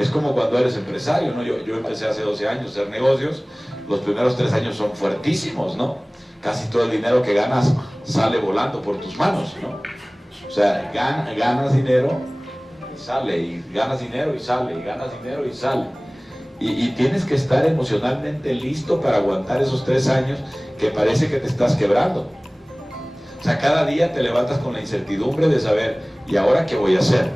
Es como cuando eres empresario, ¿no? Yo empecé hace 12 años a hacer negocios. Los primeros 3 años son fuertísimos, ¿no? Casi todo el dinero que ganas sale volando por tus manos, ¿no? O sea, ganas dinero y sale, y ganas dinero y sale, y ganas dinero y sale. Y tienes que estar emocionalmente listo para aguantar esos 3 años que parece que te estás quebrando. O sea, cada día te levantas con la incertidumbre de saber, ¿y ahora qué voy a hacer?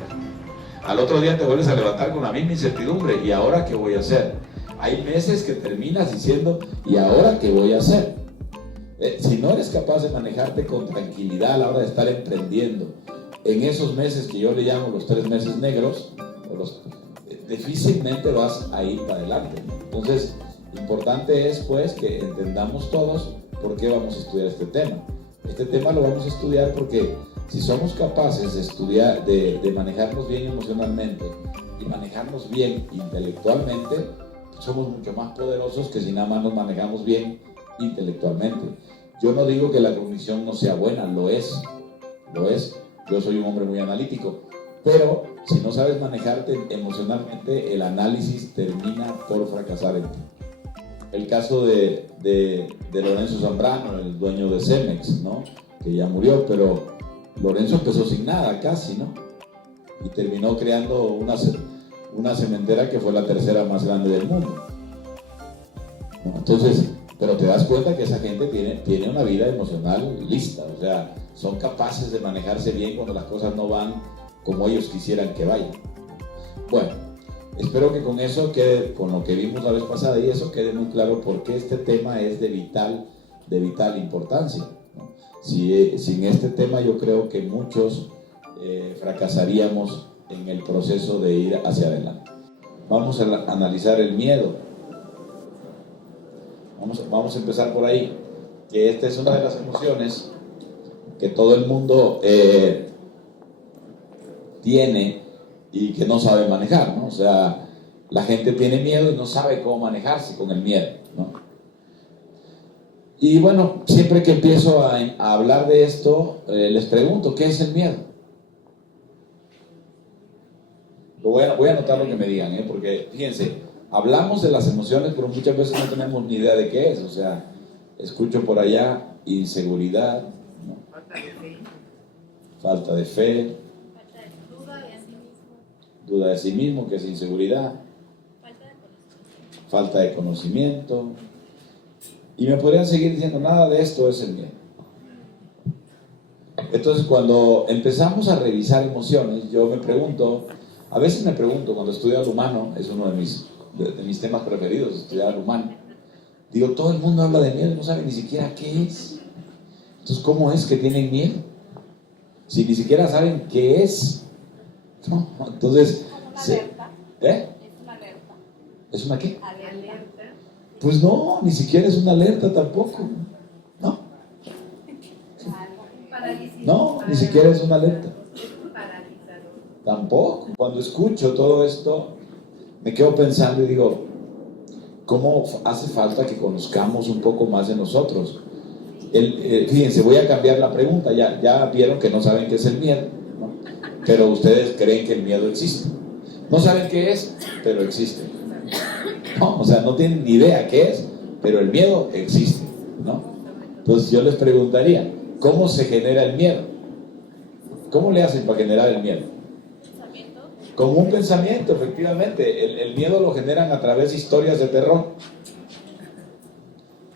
Al otro día te vuelves a levantar con la misma incertidumbre, ¿y ahora qué voy a hacer? Hay meses que terminas diciendo, ¿y ahora qué voy a hacer? Si no eres capaz de manejarte con tranquilidad a la hora de estar emprendiendo, en esos meses que yo le llamo los 3 meses negros, difícilmente vas a ir para adelante, ¿no? Entonces, importante es pues que entendamos todos por qué vamos a estudiar este tema. Este tema lo vamos a estudiar porque si somos capaces de estudiar, de manejarnos bien emocionalmente y manejarnos bien intelectualmente, somos mucho más poderosos que si nada más nos manejamos bien intelectualmente. Yo no digo que la cognición no sea buena, lo es. Yo soy un hombre muy analítico, pero si no sabes manejarte emocionalmente, el análisis termina por fracasar en ti. El caso de Lorenzo Zambrano, el dueño de Cemex, ¿no? Que ya murió, pero Lorenzo empezó sin nada, casi, ¿no? Y terminó creando una cementera que fue la tercera más grande del mundo. Entonces, pero te das cuenta que esa gente tiene una vida emocional lista, o sea, son capaces de manejarse bien cuando las cosas no van como ellos quisieran que vayan. Bueno, espero que con eso quede, con lo que vimos la vez pasada y eso quede muy claro por qué este tema es de vital importancia, ¿no? Sin este tema yo creo que muchos fracasaríamos en el proceso de ir hacia adelante. Vamos a analizar el miedo. Vamos a empezar por ahí, que esta es una de las emociones que todo el mundo tiene y que no sabe manejar, ¿no? O sea, la gente tiene miedo y no sabe cómo manejarse con el miedo, ¿no? Y bueno, siempre que empiezo a hablar de esto, les pregunto, ¿qué es el miedo? Voy a anotar lo que me digan, porque fíjense, hablamos de las emociones, pero muchas veces no tenemos ni idea de qué es. O sea, escucho por allá inseguridad, ¿no? Falta de fe, duda de sí mismo, que es inseguridad, falta de conocimiento, y me podrían seguir diciendo, nada de esto es el miedo. Entonces, cuando empezamos a revisar emociones, yo me pregunto, a veces me pregunto, cuando estudio al humano, es uno de mis temas preferidos, estudiar al humano, digo, todo el mundo habla de miedo y no sabe ni siquiera qué es. Entonces, ¿cómo es que tienen miedo? Si ni siquiera saben qué es. No, entonces, ¿Es una alerta? ¿Es una alerta? ¿Es una qué? ¿Alerta? Pues no, ni siquiera es una alerta tampoco. No, no, ni siquiera es una alerta. Tampoco. Cuando escucho todo esto, me quedo pensando y digo, ¿cómo hace falta que conozcamos un poco más de nosotros? Fíjense, voy a cambiar la pregunta. Ya vieron que no saben qué es el miedo, ¿no? Pero ustedes creen que el miedo existe. No saben qué es, pero existe. No, o sea, no tienen ni idea qué es, pero el miedo existe, ¿no? Entonces yo les preguntaría, ¿cómo se genera el miedo? ¿Cómo le hacen para generar el miedo? Como un pensamiento, efectivamente. El miedo lo generan a través de historias de terror.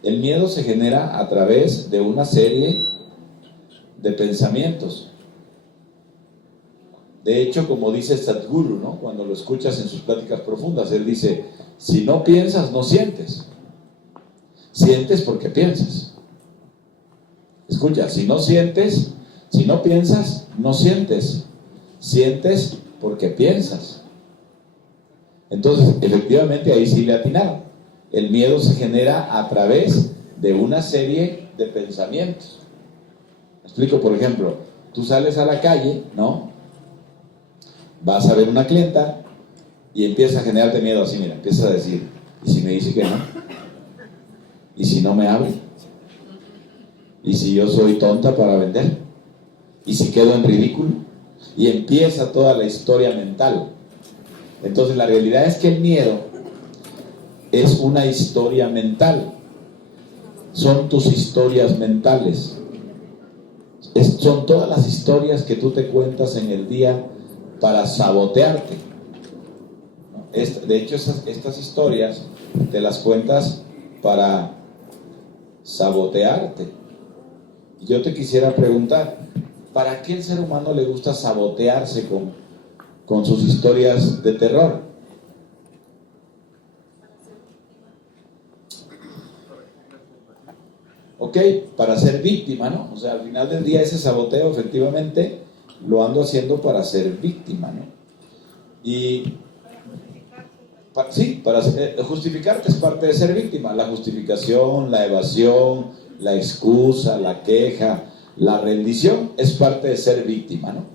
El miedo se genera a través de una serie de pensamientos. De hecho, como dice Sadhguru, ¿no? Cuando lo escuchas en sus pláticas profundas, él dice, si no piensas, no sientes. Sientes porque piensas. Escucha, si no piensas, no sientes. Sientes porque piensas. Entonces, efectivamente, ahí sí le atinaron. El miedo se genera a través de una serie de pensamientos. ¿Me explico? Por ejemplo, tú sales a la calle, ¿no? Vas a ver una clienta y empieza a generarte miedo así, mira, empiezas a decir, ¿y si me dice que no? ¿Y si no me habla? ¿Y si yo soy tonta para vender? ¿Y si quedo en ridículo? Y empieza toda la historia mental. Entonces la realidad es que el miedo es una historia mental. Son tus historias mentales. Son todas las historias que tú te cuentas en el día para sabotearte. De hecho, estas historias te las cuentas para sabotearte. Yo te quisiera preguntar, ¿para qué el ser humano le gusta sabotearse con sus historias de terror? Ok, para ser víctima, ¿no? O sea, al final del día ese saboteo efectivamente lo ando haciendo para ser víctima, ¿no? Y sí, para justificarte es parte de ser víctima. La justificación, la evasión, la excusa, la queja, la rendición es parte de ser víctima, ¿no?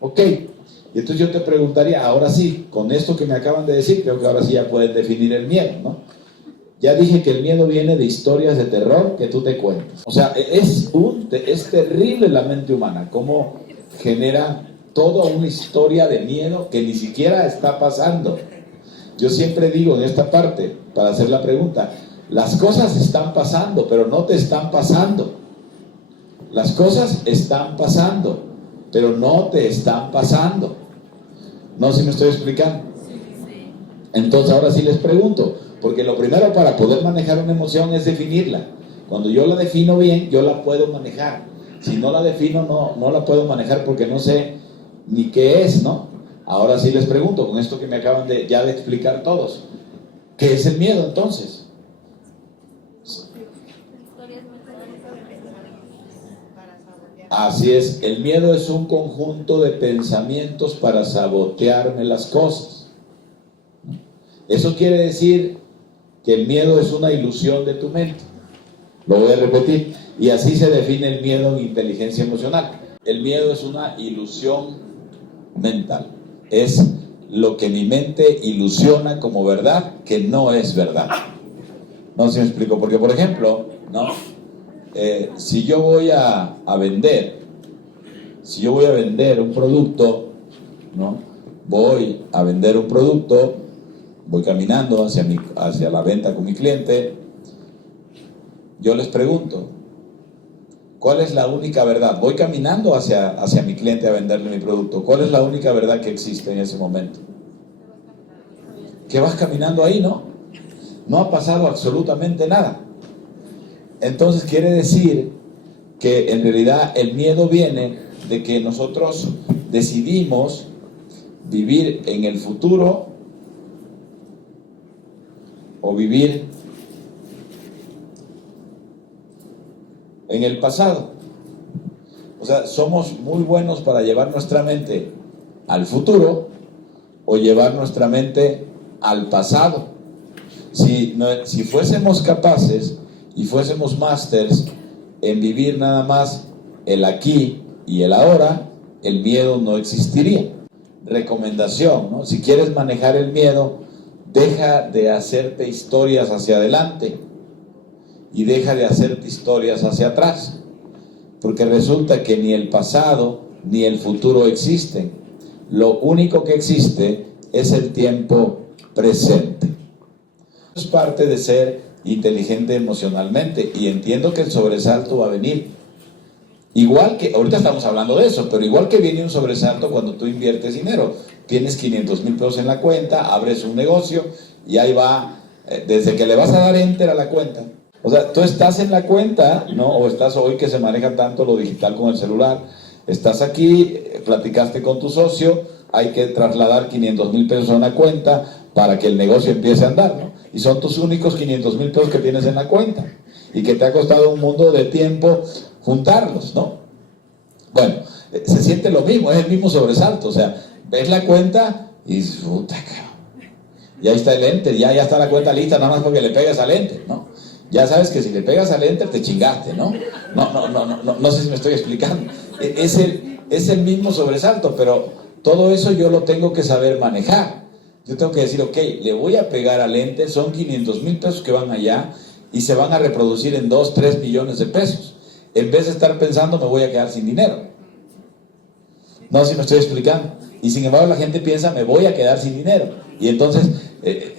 Ok, y entonces yo te preguntaría, ahora sí, con esto que me acaban de decir, creo que ahora sí ya puedes definir el miedo, ¿no? Ya dije que el miedo viene de historias de terror que tú te cuentas. O sea, es terrible la mente humana, cómo genera toda una historia de miedo que ni siquiera está pasando. Yo siempre digo en esta parte, para hacer la pregunta, las cosas están pasando, pero no te están pasando. Las cosas están pasando, pero no te están pasando. No sé si me estoy explicando. Entonces ahora sí les pregunto, porque lo primero para poder manejar una emoción es definirla. Cuando yo la defino bien, yo la puedo manejar. Si no la defino, no la puedo manejar porque no sé ni qué es, ¿no? Ahora sí les pregunto, con esto que me acaban de explicar todos, ¿qué es el miedo entonces? Así es, el miedo es un conjunto de pensamientos para sabotearme las cosas. Eso quiere decir que el miedo es una ilusión de tu mente. Lo voy a repetir. Y así se define el miedo en inteligencia emocional. El miedo es una ilusión mental. Es lo que mi mente ilusiona como verdad, que no es verdad. No sé si me explico. Porque, por ejemplo, ¿no? Si yo voy a vender un producto, ¿no? Voy a vender un producto, voy caminando hacia la venta con mi cliente, yo les pregunto, ¿cuál es la única verdad? Voy caminando hacia mi cliente a venderle mi producto, ¿cuál es la única verdad que existe en ese momento? Que vas caminando ahí, ¿no? No ha pasado absolutamente nada. Entonces quiere decir que en realidad el miedo viene de que nosotros decidimos vivir en el futuro o vivir en el pasado. O sea, somos muy buenos para llevar nuestra mente al futuro o llevar nuestra mente al pasado. Si fuésemos capaces y fuésemos másters en vivir nada más el aquí y el ahora, el miedo no existiría. Recomendación, ¿no? Si quieres manejar el miedo, deja de hacerte historias hacia adelante y deja de hacerte historias hacia atrás, porque resulta que ni el pasado ni el futuro existen. Lo único que existe es el tiempo presente. Es parte de ser inteligente emocionalmente, y entiendo que el sobresalto va a venir. Igual que, ahorita estamos hablando de eso, pero igual que viene un sobresalto cuando tú inviertes dinero. Tienes 500,000 pesos en la cuenta, abres un negocio y ahí va, desde que le vas a dar enter a la cuenta. O sea, tú estás en la cuenta, ¿no? O estás hoy que se maneja tanto lo digital con el celular. Estás aquí, platicaste con tu socio, hay que trasladar 500,000 pesos a una cuenta para que el negocio empiece a andar, ¿no? Y son tus únicos 500,000 pesos que tienes en la cuenta y que te ha costado un mundo de tiempo juntarlos, ¿no? Bueno, se siente lo mismo, es el mismo sobresalto. O sea, ves la cuenta y dices, puta, ya está el enter, ya está la cuenta lista, nada más porque le pegas al enter, ¿no? Ya sabes que si le pegas al enter te chingaste, ¿no? No sé si me estoy explicando. Es el mismo sobresalto, pero todo eso yo lo tengo que saber manejar. Yo tengo que decir, ok, le voy a pegar al enter, son 500,000 pesos que van allá y se van a reproducir en 2, 3 millones de pesos. En vez de estar pensando, me voy a quedar sin dinero. No sé si me estoy explicando. Y sin embargo la gente piensa, me voy a quedar sin dinero. Y entonces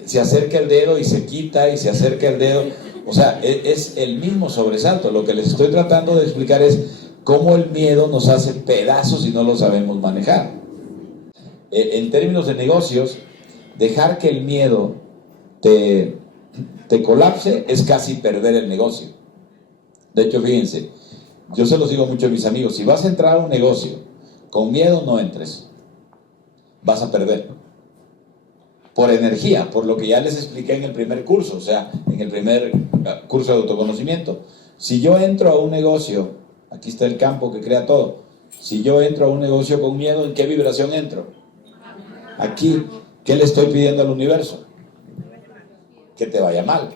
se acerca el dedo y se quita y se acerca el dedo. O sea, es el mismo sobresalto. Lo que les estoy tratando de explicar es cómo el miedo nos hace pedazos y no lo sabemos manejar. En términos de negocios, dejar que el miedo te colapse es casi perder el negocio. De hecho, fíjense, yo se los digo mucho a mis amigos, si vas a entrar a un negocio con miedo, no entres. Vas a perder. Por energía, por lo que ya les expliqué en el primer curso, o sea, en el primer curso de autoconocimiento. Si yo entro a un negocio, aquí está el campo que crea todo, si yo entro a un negocio con miedo, ¿en qué vibración entro? Aquí, ¿qué le estoy pidiendo al universo? Que te vaya mal.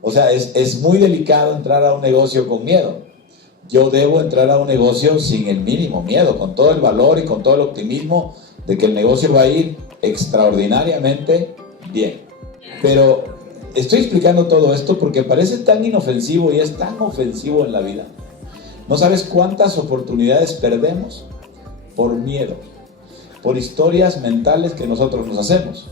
O sea, es muy delicado entrar a un negocio con miedo. Yo debo entrar a un negocio sin el mínimo miedo, con todo el valor y con todo el optimismo de que el negocio va a ir extraordinariamente bien. Pero estoy explicando todo esto porque parece tan inofensivo y es tan ofensivo en la vida. No sabes cuántas oportunidades perdemos por miedo, por historias mentales que nosotros nos hacemos.